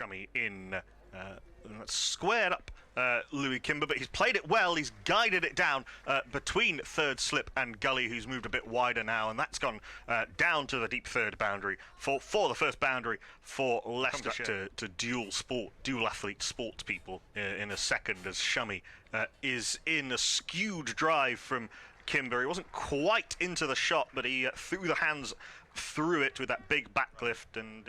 Shami in, squared up Louis Kimber, but he's played it well. He's guided it down between third slip and Gully, who's moved a bit wider now, and that's gone down to the deep third boundary for the first boundary for Leicestershire. To dual athlete sports people in a second, as Shami is in a skewed drive from Kimber. He wasn't quite into the shot, but he threw the hands through it with that big backlift, and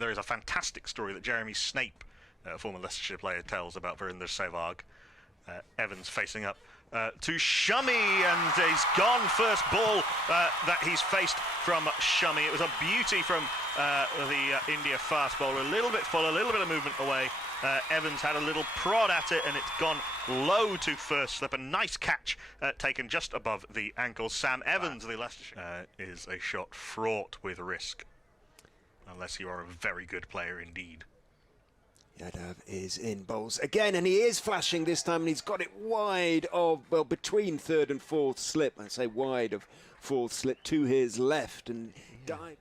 there is a fantastic story that Jeremy Snape, a former Leicestershire player, tells about Verinder Sevag. Evans facing up to Shami, and he's gone. First ball that he's faced from Shami. It was a beauty from the India fast bowler. A little bit full, a little bit of movement away. Evans had a little prod at it, and it's gone low to first slip. A nice catch taken just above the ankle. Sam Evans, the Leicestershire, is a shot fraught with risk, unless you are a very good player indeed. Jadeja is in bowls again, and he is flashing this time, and he's got it wide of, well, between third and fourth slip. I say wide of fourth slip to his left, and dive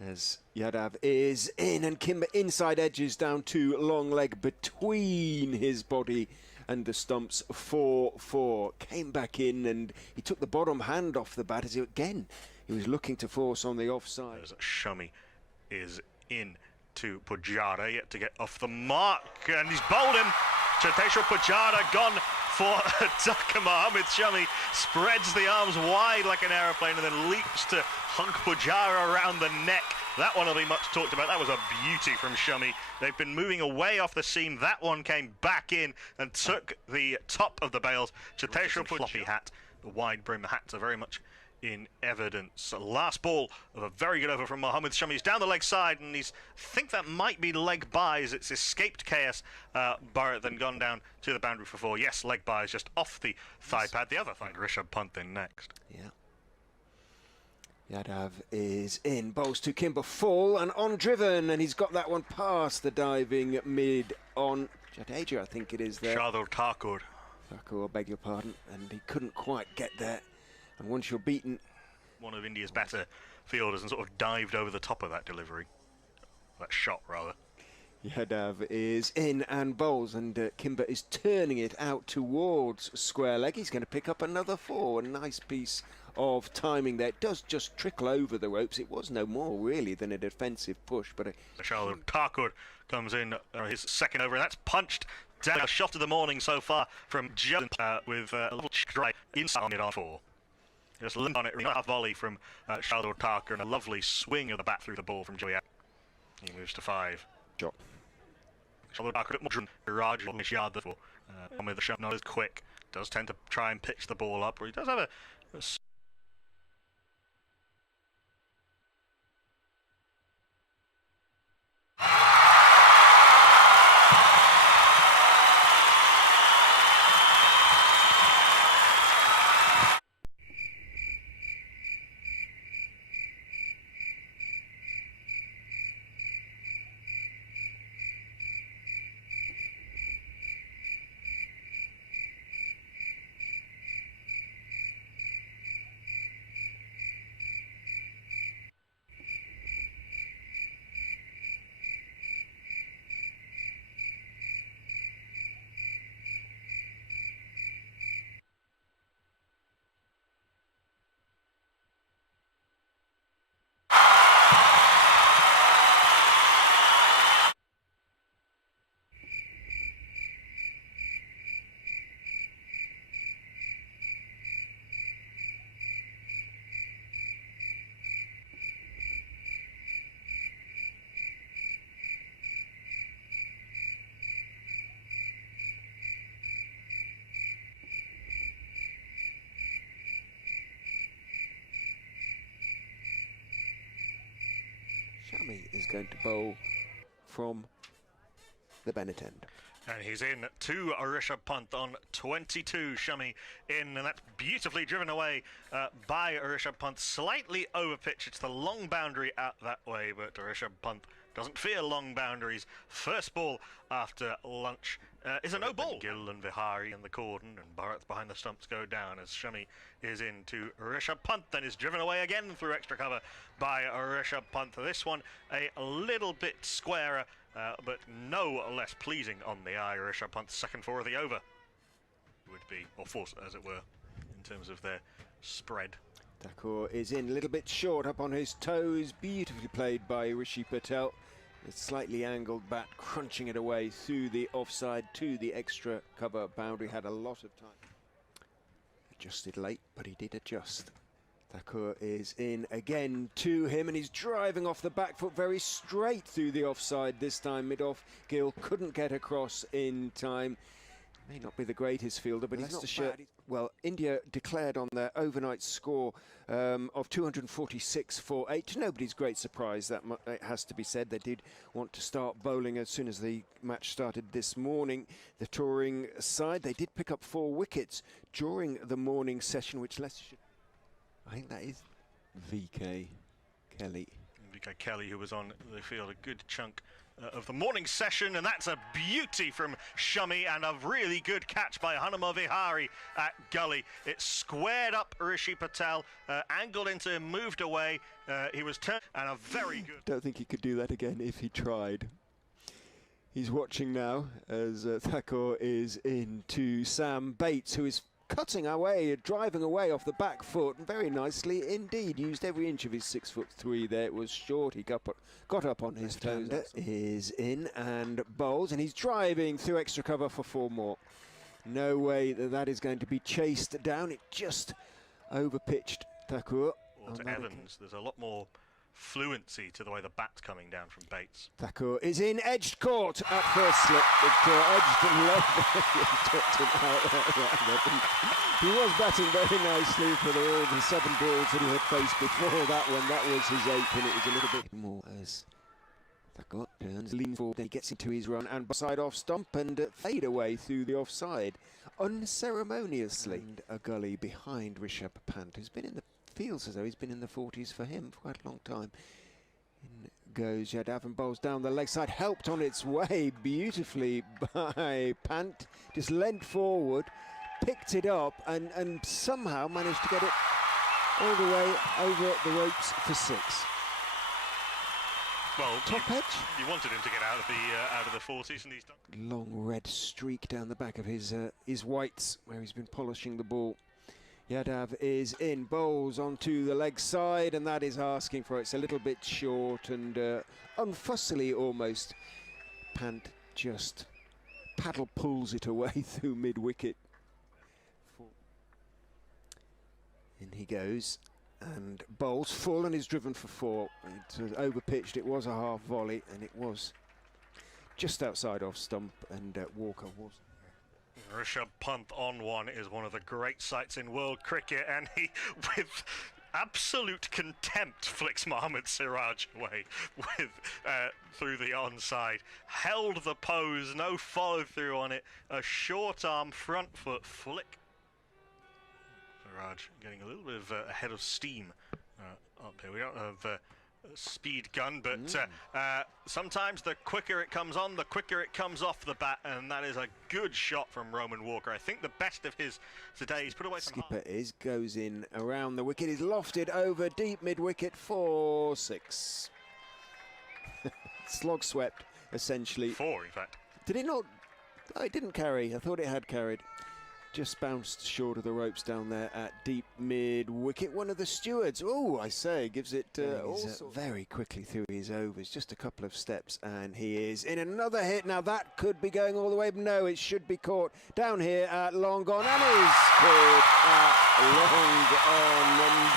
as Jadeja is in, and Kimber inside edges down to long leg between his body and the stumps. 4-4 came back in, and he took the bottom hand off the bat as he was looking to force on the offside. As Shami is in to Pujara, yet to get off the mark, and he's bowled him. Jadeja Pujara gone for a ducker. Mohammed Shami spreads the arms wide like an aeroplane and then leaps to hunk Pujara around the neck. That one will be much talked about. That was a beauty from Shami. They've been moving away off the seam. That one came back in and took the top of the bails. Jadeja floppy hat, the wide brim hats are very much in evidence. Last ball of a very good over from Mohammed Shami. He's down the leg side, and I think that might be leg buys. It's escaped KS Bharat, then gone down to the boundary for 4. Yes, leg buys just off the thigh pad. The other thigh. Rishabh Pant in next. Yeah. Jadeja is in, bowls to Kimber, full and on driven, and he's got that one past the diving mid on Jadeja, I think it is there. Shardul Thakur. Thakur, I beg your pardon, and he couldn't quite get there. And once you're beaten, one of India's better fielders, and sort of dived over the top of that delivery, that shot rather. Jadeja is in and bowls, and Kimber is turning it out towards square leg. He's going to pick up another 4. A nice piece of timing there. It does just trickle over the ropes. It was no more really than a defensive push, but Shardul Thakur comes in his second over, and that's punched down. A shot of the morning so far from Jadeja with a little strike inside it on 4. Just limp on it, half volley from Shardul Thakur, and a lovely swing of the bat through the ball from Joey. He moves to 5. Shot. Shardul Thakur Raj on the shot, not as quick. Does tend to try and pitch the ball up, but he does have a Shami is going to bowl from the Bennett end. And he's in to Rishabh Pant on 22. Shami in, and that's beautifully driven away by Rishabh Pant. Slightly over pitch. It's the long boundary out that way, but Rishabh Pant doesn't fear long boundaries. First ball after lunch is a no ball. Gill and Vihari in the cordon, and Bharat behind the stumps go down as Shami is in to Rishabh Pant, then is driven away again through extra cover by Rishabh Pant. This one a little bit squarer but no less pleasing on the eye. Rishabh Pant's second four of the over would be, or fourth as it were, in terms of their spread. Thakur is in a little bit short, up on his toes. Beautifully played by Rishi Patel. A slightly angled bat, crunching it away through the offside to the extra cover boundary. Had a lot of time. Adjusted late, but he did adjust. Thakur is in again to him, and he's driving off the back foot very straight through the offside this time. Mid-off, Gill couldn't get across in time. May not be the greatest fielder, but he's not bad. Well, India declared on their overnight score of 246 for 8. To nobody's great surprise, that it has to be said. They did want to start bowling as soon as the match started this morning. The touring side, they did pick up 4 wickets during the morning session, which Leicestershire... I think that is VK Kelly. VK Kelly, who was on the field a good chunk of the morning session, and that's a beauty from Shami and a really good catch by Hanuma Vihari at gully. It squared up Rishi Patel, angled into him, moved away. He was turned, and a very good... Don't think he could do that again if he tried. He's watching now as Thakur is into Sam Bates, who is cutting away, driving away off the back foot very nicely indeed. Used every inch of his 6'3" there. It was short. He got up on his toes. Is in and bowls, and he's driving through extra cover for 4 more. No way that is going to be chased down. It just overpitched Thakur. Or to Evans, there's a lot more fluency to the way the bat's coming down from Bates. Thakur is in, edged court at first slip, but edged and low. He was batting very nicely for the 7 balls that he had faced before that one. That was his 8th, and it was a little bit more as Thakur turns, leans forward, then he gets into his run and side off stump and fade away through the offside unceremoniously. And a gully behind Rishabh Pant, who's been in the... feels as though he's been in the 40s for him for quite a long time. In goes Jadeja and bowls down the leg side, helped on its way beautifully by Pant. Just leant forward, picked it up, and somehow managed to get it all the way over the ropes for 6. Well, top edge. You wanted him to get out of the 40s, and he's done. Long red streak down the back of his whites, where he's been polishing the ball. Yadav is in, bowls onto the leg side, and that is asking for it. It's a little bit short and unfussily almost. Pant just paddle pulls it away through mid-wicket. In he goes, and bowls full and is driven for 4. It was overpitched, it was a half volley, and it was just outside off stump, and Walker was... Rishabh Pant on one is one of the great sights in world cricket, and he, with absolute contempt, flicks Mohammad Siraj away with through the onside. Held the pose, no follow through on it. A short arm front foot flick. Siraj getting a little bit of ahead of steam up here. We don't have a speed gun, but sometimes the quicker it comes on, the quicker it comes off the bat, and that is a good shot from Roman Walker. I think the best of his today. He's put away some... Skipper goes in around the wicket. He's lofted over deep mid-wicket for 6. Slog swept, essentially. 4, in fact. Did it not? Oh, it didn't carry. I thought it had carried. Just bounced short of the ropes down there at deep mid-wicket. One of the stewards, oh, I say, gives it very quickly through his overs. Just a couple of steps, and he is in another hit. Now that could be going all the way, but no, it should be caught down here at long gone, and is caught at long on. And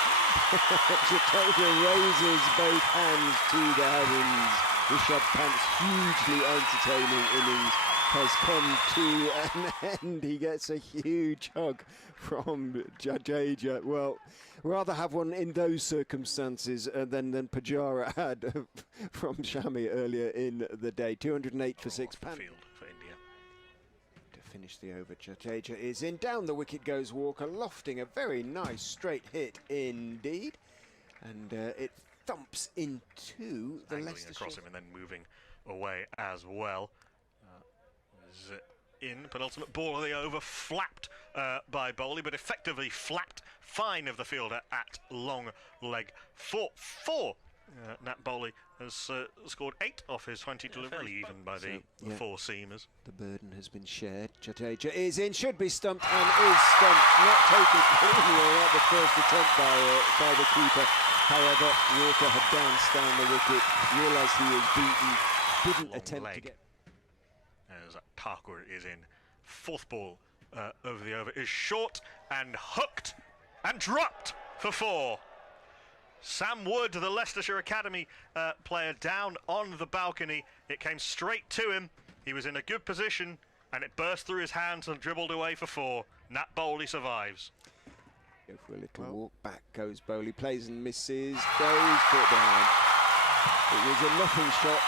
Jadeja raises both hands to the heavens. Rishabh Pant's hugely entertaining innings has come to an end. He gets a huge hug from Jadeja. Well, rather have one in those circumstances than Pujara had from Shami earlier in the day. 208 for 6. Field for India. To finish the over, Jadeja is in. Down the wicket goes Walker, lofting a very nice straight hit indeed. And it thumps into the Leicestershire. Across him and then moving away as well. In penultimate ball of the over, flapped by Bowley, but effectively flapped fine of the fielder at long leg. 4 Nat Bowley has scored 8 off his 20 deliveries, even by the four-seamers. The burden has been shared. Jadeja is in, should be stumped, and is stumped. Not taken cleanly at the first attempt by the keeper. However, Walker had danced down the wicket, realised he was beaten, didn't attempt to get... As Parker is in. Fourth ball over the over is short and hooked and dropped for 4. Sam Wood, the Leicestershire Academy player, down on the balcony. It came straight to him. He was in a good position and it burst through his hands and dribbled away for 4. Nat Bowley survives. Go for a little walk, back goes Bowley, plays and misses, goes caught behind. It was a nothing shot,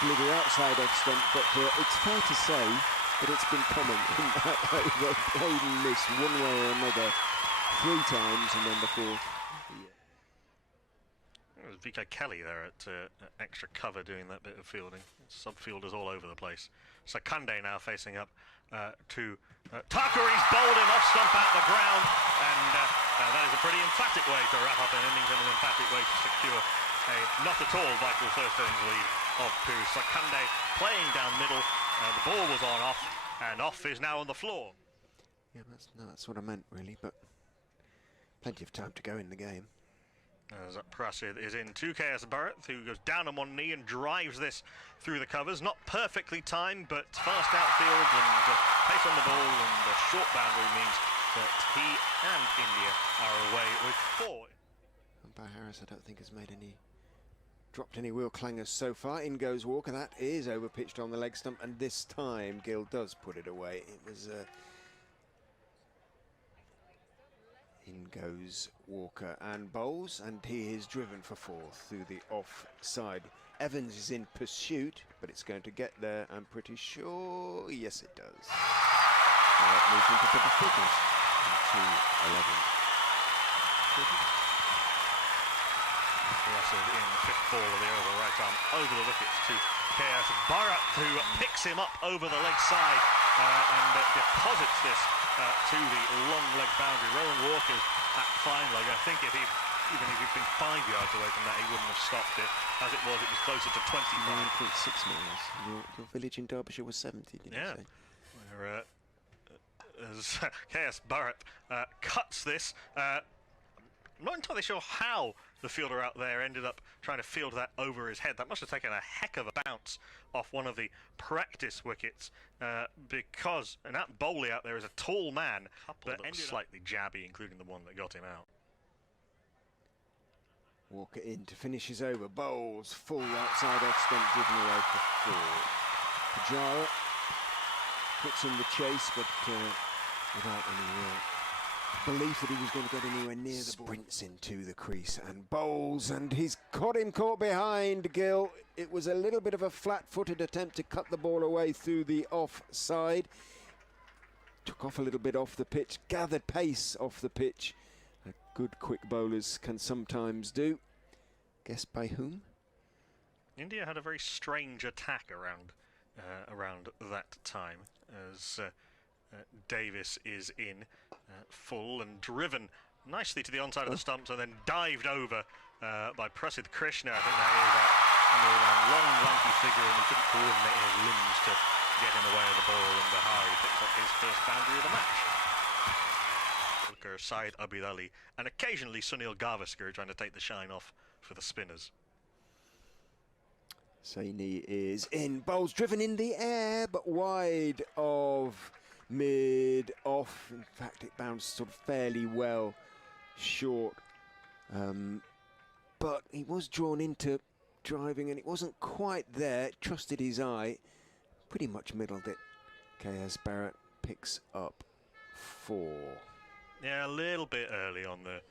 delivery outside off stump, but it's fair to say that it's been common in that over, played and missed one way or another 3 times, and then the 4th. It was VK Kelly there at extra cover doing that bit of fielding. Subfielders all over the place. Sakande now facing up to Tucker. He's bowled him off stump at the ground, and that is a pretty emphatic way to wrap up an innings and an emphatic way to secure a not at all vital first innings lead of Pooh. Sakande playing down middle. The ball was off, and off is now on the floor. Yeah, that's what I meant really, but plenty of time to go in the game. As Prasid is in to KS Barrett, who goes down on one knee and drives this through the covers. Not perfectly timed, but fast outfield and pace on the ball, and the short boundary means that he and India are away with 4. Umpire Harris, I don't think has dropped any wheel clangers so far. In goes Walker, that is over pitched on the leg stump, and this time Gill does put it away. It was in goes Walker and bowls, and he is driven for 4 through the offside. Evans is in pursuit, but it's going to get there, I'm pretty sure. Yes, it does. Now it moves into double figures. 2-11. Russell in 5th ball of the over, right arm over the wickets to KS Bharat, who picks him up over the leg side and deposits this to the long leg boundary. Rowan Walker's at fine leg. I think even if he'd been 5 yards away from that, he wouldn't have stopped it. As it was closer to 25. 9.6 miles. Your village in Derbyshire was 70, didn't you say? Where, as KS Bharat cuts this. I'm not entirely sure how the fielder out there ended up trying to field that over his head. That must have taken a heck of a bounce off one of the practice wickets, because Nat Bowley out there is a tall man, but ended slightly jabby, including the one that got him out. Walker in to finish his over. Bowls full outside off stump, driven away for 4. Pujara puts in the chase, but without any belief that he was going to get anywhere near the ball. Sprints into the crease and bowls, and he's caught behind Gill. It was a little bit of a flat-footed attempt to cut the ball away through the offside. Took off a little bit off the pitch, gathered pace off the pitch. Good quick bowlers can sometimes do. Guess by whom? India had a very strange attack around that time, as Davis is in full and driven nicely to the onside of the stumps, and then dived over by Prasid Krishna. I think that is a long, lanky figure, and he couldn't coordinate his limbs to get in the way of the ball, and Bahari picks up his first boundary of the match. Syed Abid Ali, and occasionally Sunil Gavaskar trying to take the shine off for the spinners. Saini is in, bowls driven in the air, but wide of mid-off. In fact, it bounced sort of fairly well short. But he was drawn into driving, and it wasn't quite there. Trusted his eye. Pretty much middled it. KS Barrett picks up 4. Yeah, a little bit early on the